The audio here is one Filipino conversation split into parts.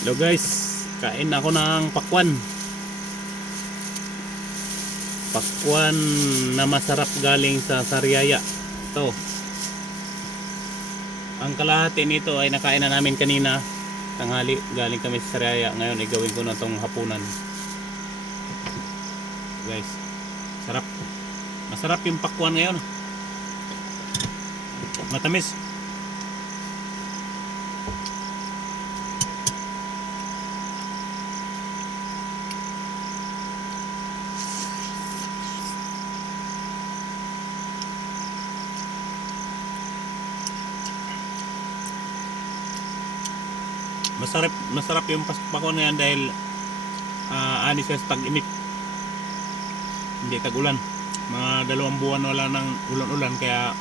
Hello guys, kain ako ng pakwan. Pakwan na masarap galing sa Sariaya. Ito. Ang kalahati nito ay nakain na namin kanina. Tanghali, galing kami sa Sariaya. Ngayon ay gawin ko na tong hapunan. Guys, sarap. Masarap yung pakwan ngayon. Matamis. Masarap masarap yung pakwan na yan dahil ah, ani siya sa tag-init. Hindi tag-ulan. Mga dalawang buwan wala ng ulan-ulan kaya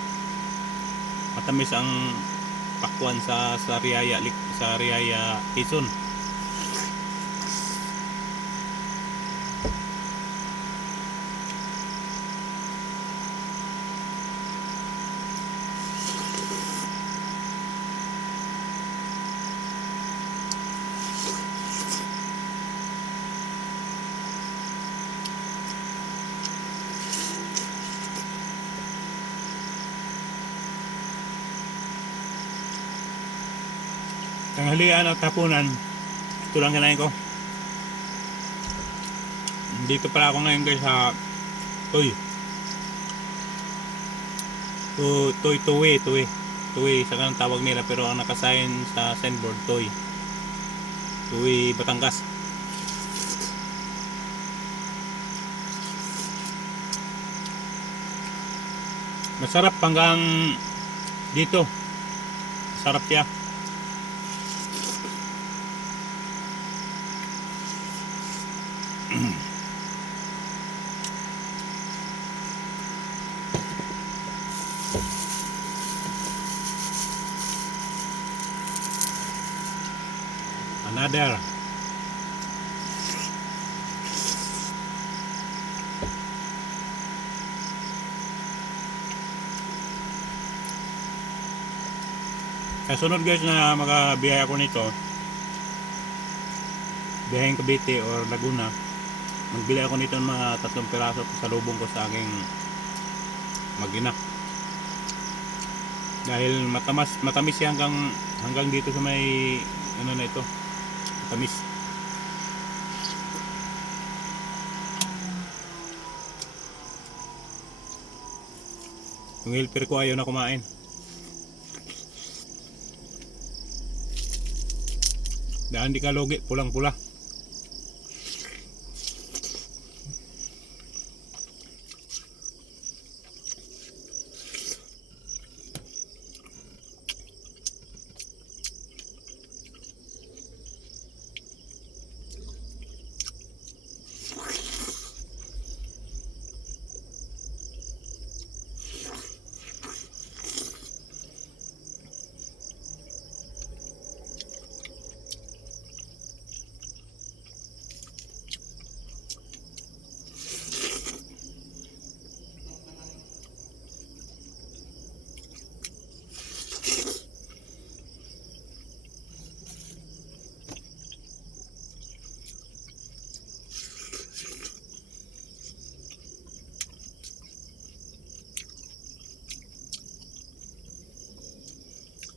matamis ang pakwan sa sa Riaya sa Riaya Quezon. Tanghalian at tapunan. Ito lang kinain ko. Dito pala ako ngayon guys sa Toy. To, toy Toy Toy. Toy sa kanang tawag nila pero ang nakasign sa signboard Toy. Toy Batangas. Masarap hanggang dito. Sarap siya. Another. Kasunod guys na makabiyaya ako nito biyaheng Cavite or Laguna magbili ako nito ng mga tatlong piraso sa lubong ko sa aking mag-ina. Dahil matamas matamis siya hanggang hanggang dito sa may ano na ito matamis. Yung helper ko ayaw na kumain. Dahil di ka logi pulang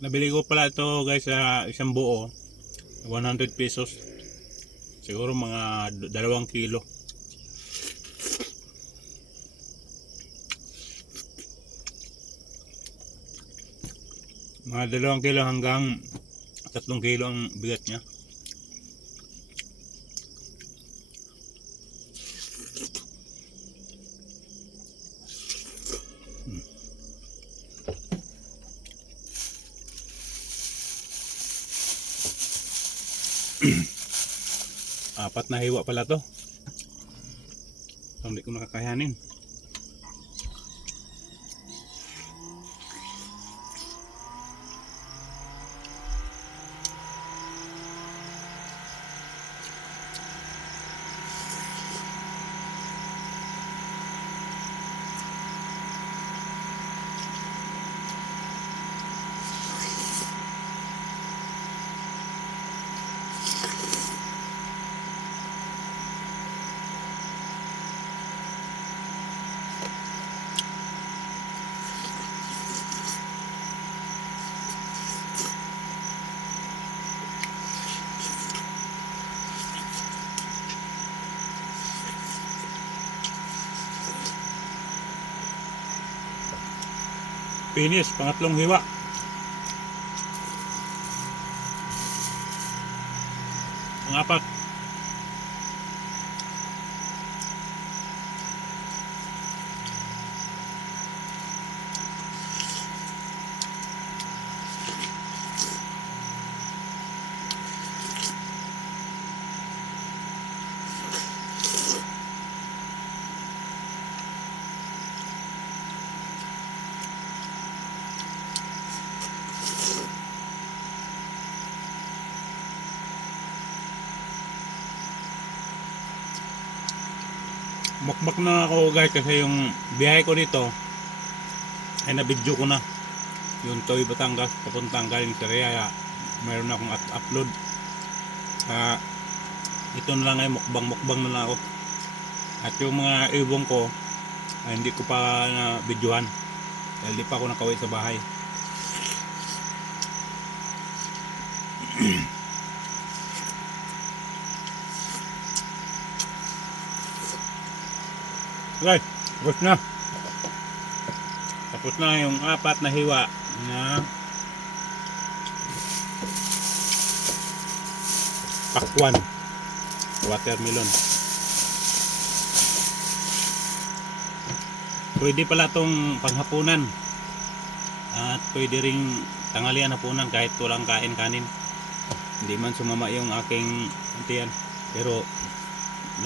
Nabili ko pala ito guys sa isang buo. 100 pesos. Siguro mga dalawang kilo. Mga dalawang kilo hanggang tatlong kilo ang bigat niya. Apat na hiwa pala to. So, hindi ko nakakayanin. Finish, pangatlong hiwa. Ang apat. Mukbak na ako guys kasi yung biyahe ko dito ay na-video ko na. Yung Toy Batangas papuntang galing sa Riyaya. Mayroon na akong at upload. Ah ito na lang ay mukbang mukbang na ako. At yung mga ibong ko ay hindi ko pa na videohan dahil di pa ako nakawit sa bahay Okay, tapos na. Tapos na yung apat na hiwa na pakwan watermelon. Pwede pala tong panghapunan at pwede ring tanghalian hapunan kahit walang kain kanin. Hindi man sumama yung aking tiyan. Pero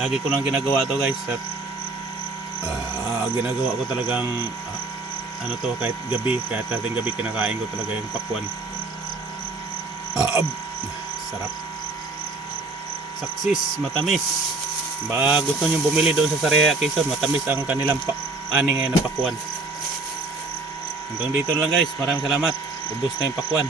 lagi ko nang ginagawa to guys at Ah, ginagawa ko talagang ah, ano to kahit gabi kahit ating gabi kinakain ko talaga yung pakwan. Ab. sarap. Saksis matamis. Ba gusto nyo bumili doon sa Sariaya Quezon matamis ang kanilang pa- ani ngayon na pakwan. Hanggang dito lang guys. Maraming salamat. Ubos na yung pakwan